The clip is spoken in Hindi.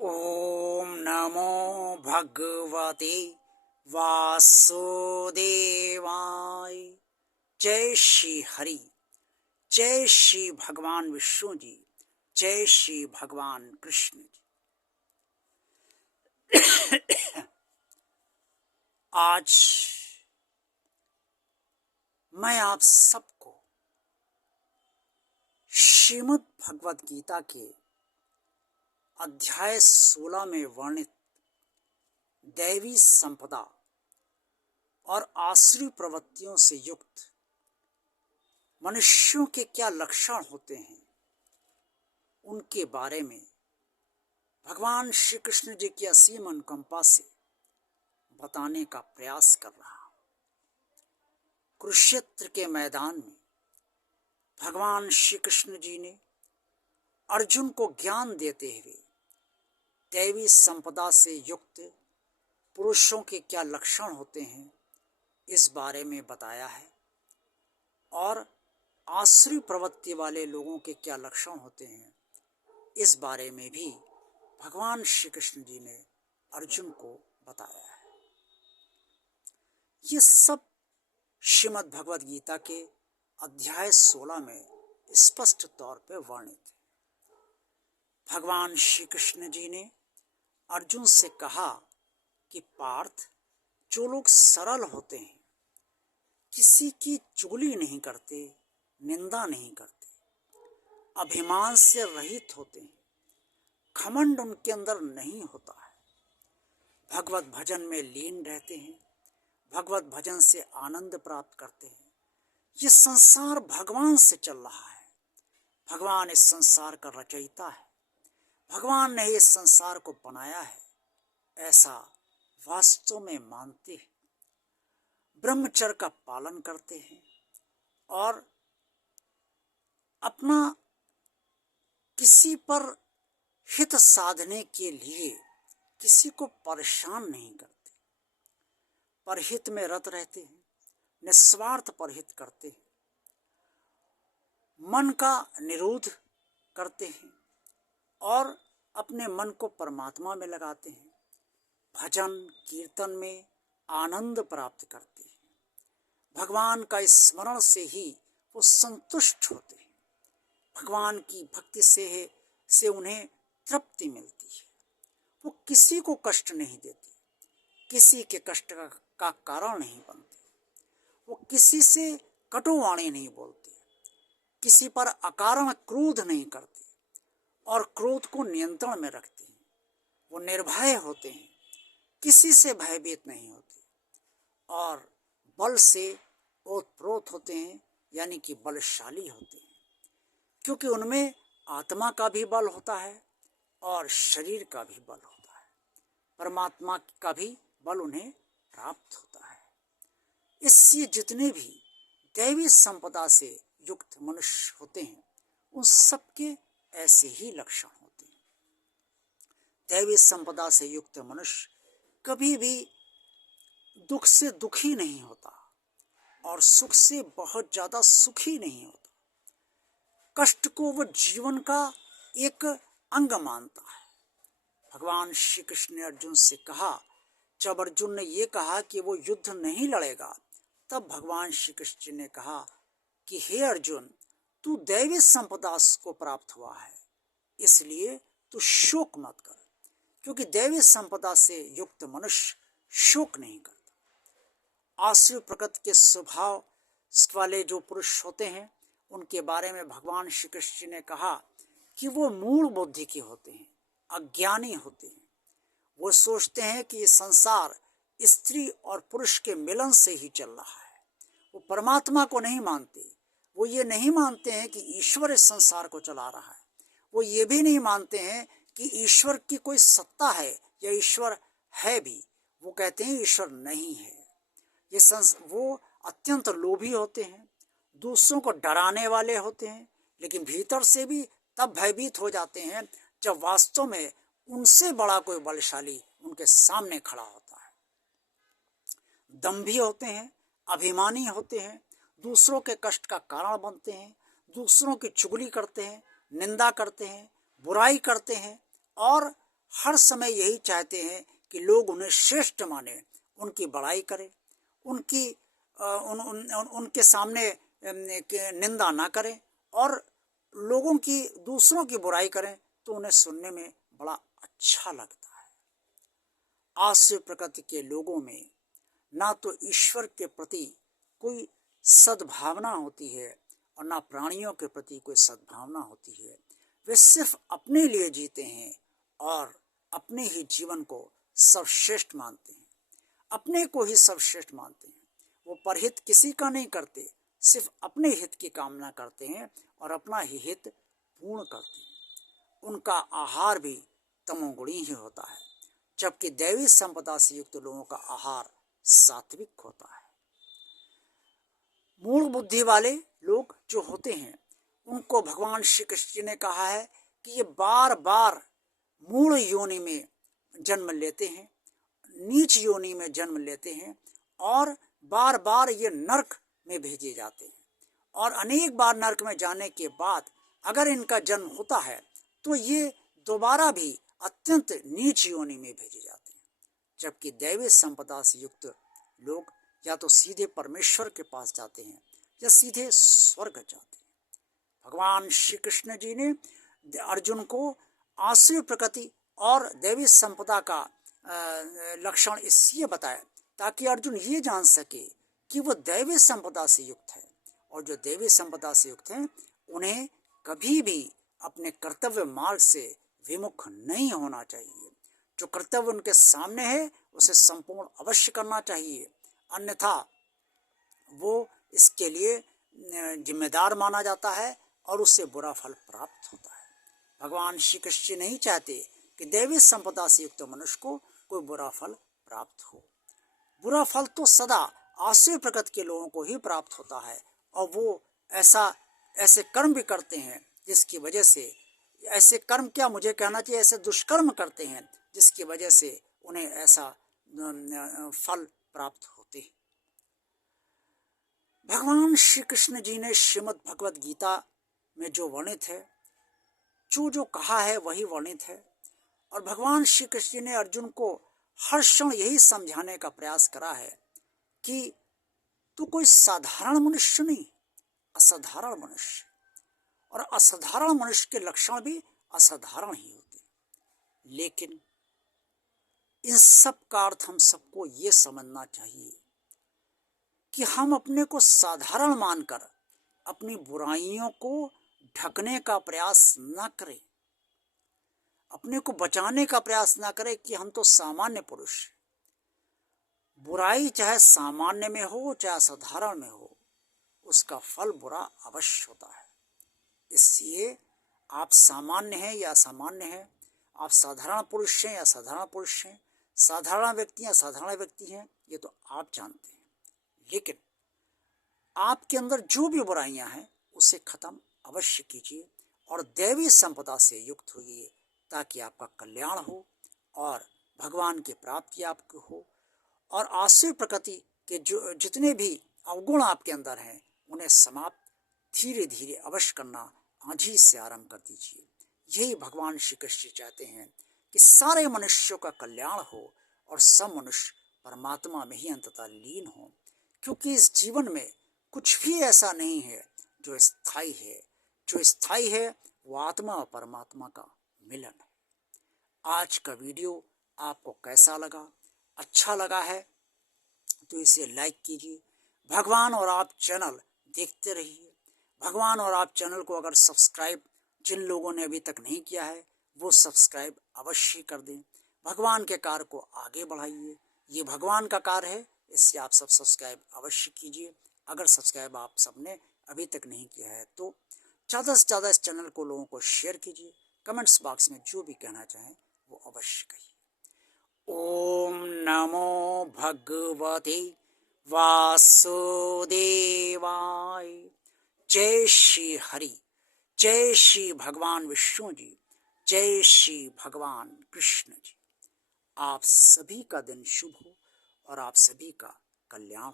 ओम नमो भगवते वासुदेवाय। जय श्री हरि, जय श्री भगवान विष्णु जी, जय श्री भगवान कृष्ण जी। आज मैं आप सबको श्रीमद् भगवद गीता के अध्याय 16 में वर्णित दैवी संपदा और आसुरी प्रवृत्तियों से युक्त मनुष्यों के क्या लक्षण होते हैं, उनके बारे में भगवान श्री कृष्ण जी की असीम अनुकंपा से बताने का प्रयास कर रहा हूं। कुरुक्षेत्र के मैदान में भगवान श्री कृष्ण जी ने अर्जुन को ज्ञान देते हुए दैवी संपदा से युक्त पुरुषों के क्या लक्षण होते हैं, इस बारे में बताया है, और आसुरी प्रवृत्ति वाले लोगों के क्या लक्षण होते हैं, इस बारे में भी भगवान श्री कृष्ण जी ने अर्जुन को बताया है। ये सब श्रीमद् भगवद गीता के अध्याय 16 में स्पष्ट तौर पर वर्णित है। भगवान श्री कृष्ण जी ने अर्जुन से कहा कि पार्थ, जो लोग सरल होते हैं, किसी की चुगली नहीं करते, निंदा नहीं करते, अभिमान से रहित होते हैं, घमंड उनके अंदर नहीं होता है, भगवत भजन में लीन रहते हैं, भगवत भजन से आनंद प्राप्त करते हैं। ये संसार भगवान से चल रहा है, भगवान इस संसार का रचयिता है, भगवान ने इस संसार को बनाया है, ऐसा वास्तव में मानते हैं, ब्रह्मचर्य का पालन करते हैं और अपना किसी पर हित साधने के लिए किसी को परेशान नहीं करते, परहित में रत रहते हैं, निस्वार्थ परहित करते हैं, मन का निरोध करते हैं और अपने मन को परमात्मा में लगाते हैं, भजन कीर्तन में आनंद प्राप्त करते हैं, भगवान का स्मरण से ही वो संतुष्ट होते हैं, भगवान की भक्ति से उन्हें तृप्ति मिलती है। वो किसी को कष्ट नहीं देते, किसी के कष्ट का कारण नहीं बनते, वो किसी से कटुवाणी नहीं बोलते, किसी पर अकारण क्रोध नहीं करते और क्रोध को नियंत्रण में रखते हैं। वो निर्भय होते हैं, किसी से भयभीत नहीं होते और बल से ओतप्रोत होते हैं, यानी कि बलशाली होते हैं, क्योंकि उनमें आत्मा का भी बल होता है और शरीर का भी बल होता है, परमात्मा का भी बल उन्हें प्राप्त होता है। इससे जितने भी दैवी संपदा से युक्त मनुष्य होते हैं, उन सबके ऐसे ही लक्षण होते हैं। दैवी संपदा से युक्त मनुष्य कभी भी दुख से दुखी नहीं होता और सुख से बहुत ज्यादा सुखी नहीं होता। कष्ट को वह जीवन का एक अंग मानता है। भगवान श्री कृष्ण ने अर्जुन से कहा, जब अर्जुन ने ये कहा कि वो युद्ध नहीं लड़ेगा, तब भगवान श्री कृष्ण ने कहा कि हे अर्जुन, तू दैवी संपदा को प्राप्त हुआ है, इसलिए तू शोक मत कर, क्योंकि दैवी संपदा से युक्त मनुष्य शोक नहीं करता। आसुरी प्रकृति के स्वभाव वाले जो पुरुष होते हैं, उनके बारे में भगवान श्री कृष्ण ने कहा कि वो मूढ़ बुद्धि के होते हैं, अज्ञानी होते हैं। वो सोचते हैं कि ये संसार स्त्री और पुरुष के मिलन से ही चल रहा है। वो परमात्मा को नहीं मानते, वो ये नहीं मानते हैं कि ईश्वर इस संसार को चला रहा है, वो ये भी नहीं मानते हैं कि ईश्वर की कोई सत्ता है या ईश्वर है भी। वो कहते हैं ईश्वर नहीं है। वो अत्यंत लोभी होते हैं, दूसरों को डराने वाले होते हैं, लेकिन भीतर से भी तब भयभीत हो जाते हैं जब वास्तव में उनसे बड़ा कोई बलशाली उनके सामने खड़ा होता है। दंभी होते हैं, अभिमानी होते हैं, दूसरों के कष्ट का कारण बनते हैं, दूसरों की चुगली करते हैं, निंदा करते हैं, बुराई करते हैं और हर समय यही चाहते हैं कि लोग उन्हें श्रेष्ठ माने, उनकी बड़ाई करें, उनकी उनके सामने निंदा ना करें और लोगों की दूसरों की बुराई करें तो उन्हें सुनने में बड़ा अच्छा लगता है। आसुरी प्रकृति के लोगों में ना तो ईश्वर के प्रति कोई सद्भावना होती है और ना प्राणियों के प्रति कोई सद्भावना होती है। वे सिर्फ अपने लिए जीते हैं और अपने ही जीवन को सर्वश्रेष्ठ मानते हैं, अपने को ही सर्वश्रेष्ठ मानते हैं। वो परहित किसी का नहीं करते, सिर्फ अपने हित की कामना करते हैं और अपना ही हित पूर्ण करते हैं। उनका आहार भी तमोगुणी ही होता है, जबकि दैवी संपदा से युक्त लोगों का आहार सात्विक होता है। मूल बुद्धि वाले लोग जो होते हैं उनको भगवान श्री कृष्ण जी ने कहा है कि ये बार बार मूल योनि में जन्म लेते हैं, नीच योनि में जन्म लेते हैं और बार बार ये नरक में भेजे जाते हैं और अनेक बार नरक में जाने के बाद अगर इनका जन्म होता है तो ये दोबारा भी अत्यंत नीच योनि में भेजे जाते हैं। जबकि दैवी संपदा से युक्त लोग या तो सीधे परमेश्वर के पास जाते हैं या सीधे स्वर्ग जाते हैं। भगवान श्री कृष्ण जी ने अर्जुन को आसुरी प्रकृति और दैवी संपदा का लक्षण इसलिए बताया ताकि अर्जुन ये जान सके कि वो दैवी संपदा से युक्त है और जो दैवी संपदा से युक्त हैं उन्हें कभी भी अपने कर्तव्य मार्ग से विमुख नहीं होना चाहिए। जो कर्तव्य उनके सामने है उसे संपूर्ण अवश्य करना चाहिए, अन्यथा वो इसके लिए जिम्मेदार माना जाता है और उससे बुरा फल प्राप्त होता है। भगवान श्री कृष्ण नहीं चाहते कि दैवी संपदा से युक्त मनुष्य को कोई बुरा फल प्राप्त हो। बुरा फल तो सदा आसुरी प्रकृति के लोगों को ही प्राप्त होता है और वो ऐसे कर्म भी करते हैं जिसकी वजह से, ऐसे कर्म क्या मुझे कहना चाहिए, ऐसे दुष्कर्म करते हैं जिसकी वजह से उन्हें ऐसा फल प्राप्त होते हैं। भगवान श्री कृष्ण जी ने श्रीमद् भगवद गीता में जो वर्णित है, जो कहा है वही वर्णित है और भगवान श्री कृष्ण जी ने अर्जुन को हर क्षण यही समझाने का प्रयास करा है कि तू कोई साधारण मनुष्य नहीं, असाधारण मनुष्य, और असाधारण मनुष्य के लक्षण भी असाधारण ही होते। लेकिन इन सब का अर्थ हम सबको ये समझना चाहिए कि हम अपने को साधारण मानकर अपनी बुराइयों को ढकने का प्रयास न करें, अपने को बचाने का प्रयास न करें कि हम तो सामान्य पुरुष। बुराई चाहे सामान्य में हो चाहे असाधारण में हो, उसका फल बुरा अवश्य होता है। इसलिए आप सामान्य हैं या असामान्य हैं, आप साधारण पुरुष हैं या साधारण पुरुष हैं, साधारण व्यक्ति या साधारण व्यक्ति हैं, ये तो आप जानते हैं। लेकिन आपके अंदर जो भी बुराइयां हैं उसे खत्म अवश्य कीजिए और दैवी संपदा से युक्त होइए ताकि आपका कल्याण हो और भगवान की प्राप्ति आपको हो और आसुरी प्रकृति के जो जितने भी अवगुण आपके अंदर हैं उन्हें समाप्त धीरे धीरे अवश्य करना आज ही से आरंभ कर दीजिए। यही भगवान श्री कृष्ण चाहते हैं कि सारे मनुष्यों का कल्याण हो और सब मनुष्य परमात्मा में ही अंततः लीन हो, क्योंकि इस जीवन में कुछ भी ऐसा नहीं है जो स्थायी है। जो स्थायी है वो आत्मा और परमात्मा का मिलन है। आज का वीडियो आपको कैसा लगा? अच्छा लगा है तो इसे लाइक कीजिए। भगवान और आप चैनल देखते रहिए। भगवान और आप चैनल को अगर सब्सक्राइब जिन लोगों ने अभी तक नहीं किया है वो सब्सक्राइब अवश्य कर दें। भगवान के कार्य को आगे बढ़ाइए। ये भगवान का कार्य है, इससे आप सब सब्सक्राइब अवश्य कीजिए। अगर सब्सक्राइब आप सबने अभी तक नहीं किया है तो ज़्यादा से ज़्यादा इस चैनल को लोगों को शेयर कीजिए। कमेंट्स बॉक्स में जो भी कहना चाहें वो अवश्य कहिए। ओम नमो भगवते वासुदेवाय। जय श्री हरि, जय श्री भगवान विष्णु जी, जय श्री भगवान कृष्ण जी। आप सभी का दिन शुभ हो और आप सभी का कल्याण हो।